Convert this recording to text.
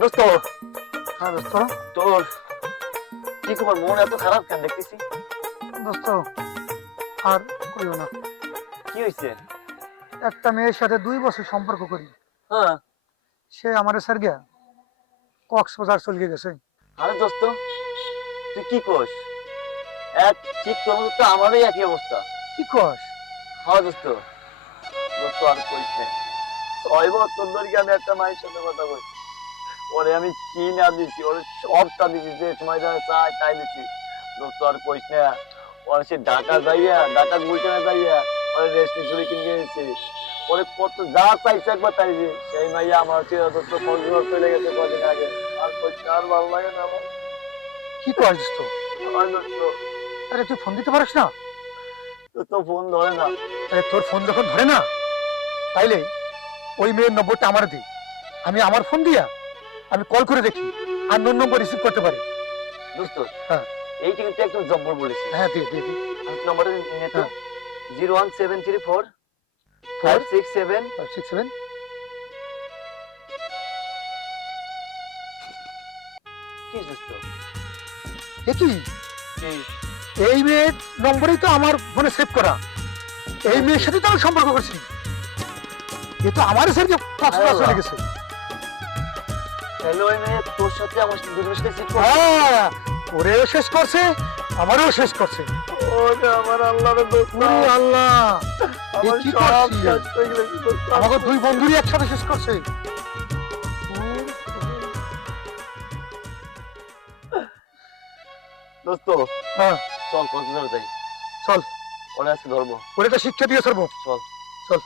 দোস্ত। হ্যাঁ দোস্ত। তোর কি খবর? মন এত খারাপ কেন দেখতেছি? দোস্ত আর করিও না। কি হয়েছে একটা মেয়ের সাথে দুই বছর সম্পর্ক করি। হ্যাঁ। সে আমার স্যার গিয়া কক্সবাজার চলে গেছে। আরে দোস্ত তুই কি কোস? এক ঠিক তোর তো আমারই একই অবস্থা। কি কস? হ্যাঁ দোস্ত। দোস্ত আর কইস না। ছয় বছর ধরে আমি একটা মায়ের সাথে কথা কই ওরে আমি কি না দিছি ওরে সবটা দিছি যে সময় যা চাই তাই দিছি। দোস্ত আর কইস না ওরে সে ঢাকা যাইয়া ঢাকা গুলটানা যাইয়া ওরে রেশমি চুরি কিনে দিয়েছে ওরে কত যা চাইছে একবার তাই যে সেই মাইয়া আমার হচ্ছে দোস্ত পনেরো চলে গেছে কদিন আগে। আর কইস আর ভালো লাগে না আমার। কি কস দোস্ত? আর দোস্ত আরে তুই ফোন দিতে পারিস না? দোস্ত ফোন ধরে না। আরে তোর ফোন যখন ধরে না তাইলে ওই মেয়ের নম্বরটা আমার দি। আমি আমার ফোন দিয়া আমি কল করে দেখি। আর নোন নম্বর রিসিভ করতে পারি। দোস্ত হ্যাঁ। এইটা কিন্তু একদম জব্বর বলেছিস হ্যাঁ দে দে নম্বরটা নে তো। হ্যাঁ। Zero one seven three four five six seven. Six seven. কি দোস্ত? দেখি কি? এই মেয়ের নম্বরই তো আমার ফোনে সেভ করা। এই মেয়ের সাথে তো আমি সম্পর্ক করছি। এ তো আমার স্যার যে কক্সবাজার চলে গেছে। ওই মেয়ে তোর সাথে আমার দুজনের সাথে হ্যাঁ ওরেও শেষ করছে আমারও শেষ করছে। আমার দোস্ত। আল্লাহ। আমার সব শেষ হয়ে গেছে দোস্ত। আমাকে দুই বন্ধুরই একসাথে শেষ করছে। দোস্ত হ্যাঁ। চল কত যাই। চল। ওরা আজকে ধরবো। ওরে তো শিক্ষা দিয়ে সরবো চল। চল।